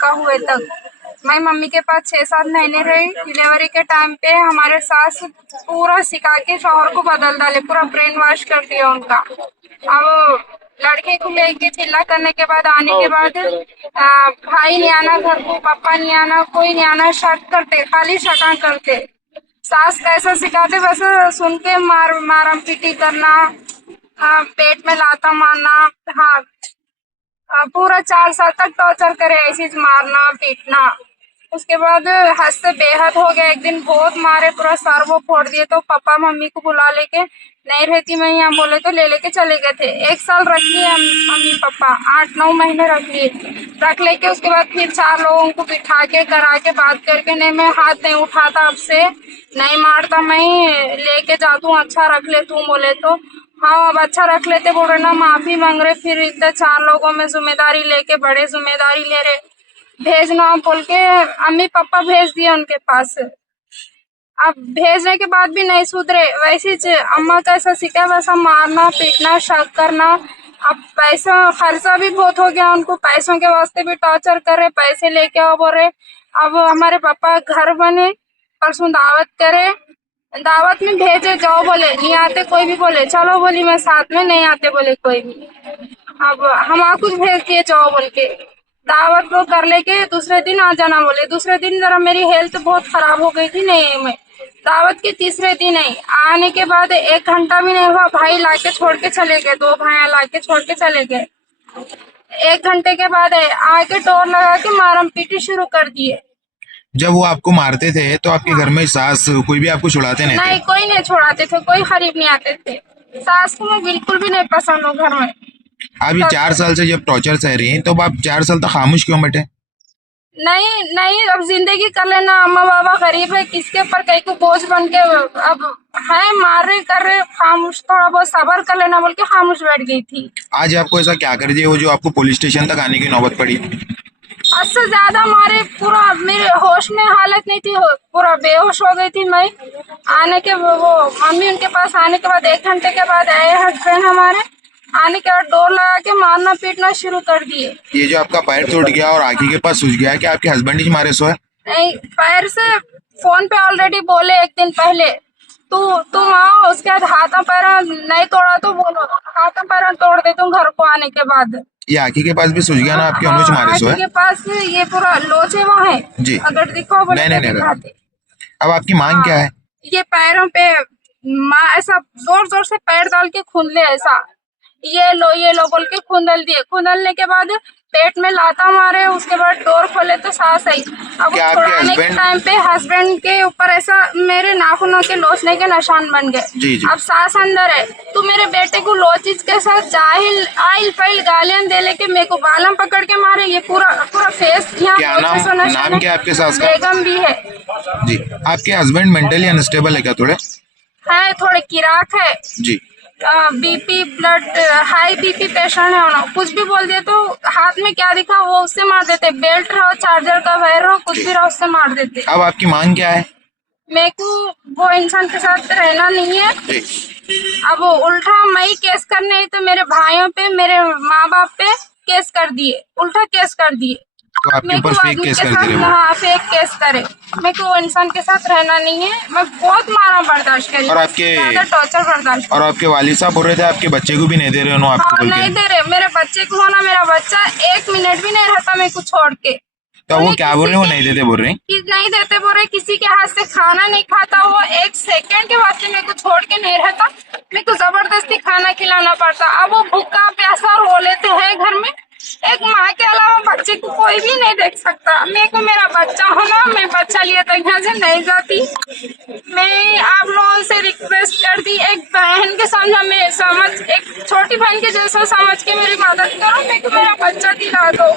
का हुए तक। मैं मम्मी के पास 6-7 महीने रही। डिलीवरी के टाइम पे हमारे सास पूरा सिखा के शौहर को बदल डाले, पूरा ब्रेन वॉश कर दिया उनका। अब लड़के को लेके चिल्ला करने के बाद आने के बाद भाई नहीं आना घर को, पापा नहीं आना, कोई नहीं आना, शक करते, खाली शका करते। सास कैसा सिखाते वैसे सुन के मारम पीटी करना, पेट में लाता मारना। हाँ, पूरा 4 साल तक टॉर्चर करे, ऐसे मारना पीटना। उसके बाद हद से बेहद हो गया। एक दिन बहुत मारे, पूरा सर वो फोड़ दिए। तो पापा मम्मी को बुला लेके, नहीं रहती मैं यहाँ, बोले तो ले लेके चले गए थे। 1 साल रख लिए मम्मी पापा, 8-9 महीने रख लिए। रख लेके उसके बाद फिर 4 लोगों को बिठा के करा के बात करके, नहीं मैं हाथ नहीं उठाता, अब से नहीं मारता, मैं लेके जाता हूँ, अच्छा रख ले तू, बोले तो हाँ अब अच्छा रख लेते, बोल रहे ना, माफी मांग रहे। फिर इतने 4 लोगों में जिम्मेदारी लेके, बड़े जिम्मेदारी ले रहे, भेजना बोल के अम्मी पापा भेज दिए उनके पास। अब भेजने के बाद भी नहीं सुधरे, वैसे अम्मा कैसा सीखा वैसा मारना पीटना शक करना। अब पैसा खर्चा भी बहुत हो गया, उनको पैसों के वास्ते भी टॉर्चर कर रहे, पैसे लेके आओ बोल रहे। अब हमारे पापा घर बने, परसों दावत करे, दावत में भेजे जाओ बोले, नहीं आते कोई भी, बोले चलो बोली मैं साथ में, नहीं आते बोले कोई भी। अब हम कुछ भेज दिए जाओ बोल के, दावत को कर लेके दूसरे दिन आ जाना बोले। दूसरे दिन जरा मेरी हेल्थ बहुत खराब हो गई थी, नहीं मैं दावत के तीसरे दिन आई। आने के बाद 1 घंटा भी नहीं हुआ, भाई लाके छोड़ के चले गए, 2 भाई लाके छोड़ के चले गए। 1 घंटे के बाद आके डोर लगा के मारम पीटी शुरू कर दिए। जब वो आपको मारते थे तो आपके घर में सास कोई भी आपको छुड़ाते नहीं थे? नहीं, कोई नहीं छुड़ाते थे, कोई खरीब नहीं आते थे। सास को मैं बिल्कुल भी नहीं पसंद हूँ घर में। आप ये 4 साल से जब टॉर्चर सह रही हैं, तो अब आप 4 साल तक खामोश क्यों बैठे? नहीं नहीं, अब जिंदगी कर लेना, अम्मा बाबा गरीब है, किसके ऊपर कहीं को बोझ बन के अब है, मार रहे कर रहे, खामोश, थोड़ा बहुत सबर कर लेना बोल के खामोश बैठ गई थी। आज आपको ऐसा क्या कर दिया वो जो आपको पुलिस स्टेशन तक आने की नौबत पड़ी? हद से ज्यादा मारे, पूरा मेरे होश में हालत नहीं थी, पूरा बेहोश हो गई थी मैं। आने के वो मम्मी उनके पास आने के बाद 1 घंटे के बाद आए हस्बैंड हमारे, आने के बाद डोर लगा के मारना पीटना शुरू कर दिए। ये जो आपका पैर टूट गया और आँखी के पास सूज गया है, क्या आपके हस्बैंड ही मारे सो है? नहीं, पैर से फोन पे ऑलरेडी बोले 1 दिन पहले, तुम आओ, उसके बाद हाथा पैरा नहीं तोड़ा तो बोलो, हाथा पैरा तोड़ देती हूँ घर को आने के बाद। ये आँखी के पास भी सूज गया ना आपके, अनुज मारे सो है? आँखी के पास ये पूरा लोचे वहाँ है जी। अगर दिखो बोले नहीं, तो दिखाते। अब आपकी मांग क्या है? ये पैरों पे ऐसा जोर जोर से पैर डाल के खूंदले, ऐसा ये लो बोल के खूंदल दिए। खूंदलने के बाद पेट में लाता मारे, उसके बाद डोर खोले तो सांस आई। अब क्या आपके छुड़ाने के टाइम पे हस्बैंड के ऊपर ऐसा मेरे नाखूनों के लोचने के निशान बन गए। जी। अब सांस अंदर है, तू मेरे बेटे को लोचिस के साथ जाहिल आइल फाइल गालियां दे लेके मेरे को बालम पकड़ के मारे। ये पूरा फेस क्या नाम क्या आपके सास का? बेगम भी है जी। आपके हस्बैंड मेंटली अनस्टेबल है क्या थोड़े? है, थोड़े किराक है जी। BP blood high BP patient है उन्होंने, कुछ भी बोल दिया तो हाथ में क्या दिखा वो उससे मार देते, बेल्ट रहो, चार्जर का वायर रहो, कुछ भी रहो, उससे मार देते। अब आपकी मांग क्या है? मेरे को वो इंसान के साथ रहना नहीं है। अब उल्टा मैं ही केस करने आई तो मेरे भाइयों पे, मेरे माँ बाप पे केस कर दिए, उल्टा केस कर दिए। तो आपके ऊपर फेक केस कर दे रहे हो? हाँ, फेक केस करे। मेरे को इंसान के साथ रहना नहीं है, मैं बहुत मारा बर्दाश्त करी, और आपके टॉर्चर बर्दाश्त। और आपके वालिद साहब बोल रहे थे आपके बच्चे को भी नहीं दे रहे हो आपको बोल नहीं के? दे रहे, मेरे बच्चे को होना, मेरा बच्चा 1 मिनट भी नहीं रहता मेरे को छोड़ के। तो वो क्या बोल रहे हैं? वो नहीं देते बोल रहे हैं? नहीं देते बोल रहे, किसी के हाथ से खाना नहीं खाता, वो 1 सेकंड के वास्ते मेरे को छोड़ के नहीं रहता, मेरे को जबरदस्ती खाना खिलाना पड़ता। अब वो भूखा प्यासा रो लेते हैं घर में, एक माँ के अलावा बच्चे को कोई भी नहीं देख सकता। मेरे को मेरा बच्चा होना, मैं बच्चा लिए तो यहाँ से नहीं जाती। मैं आप लोगों से रिक्वेस्ट करती, एक बहन के समझ एक छोटी बहन के जैसा समझ के मेरी मदद करो, मेरे को मेरा बच्चा दिला दो।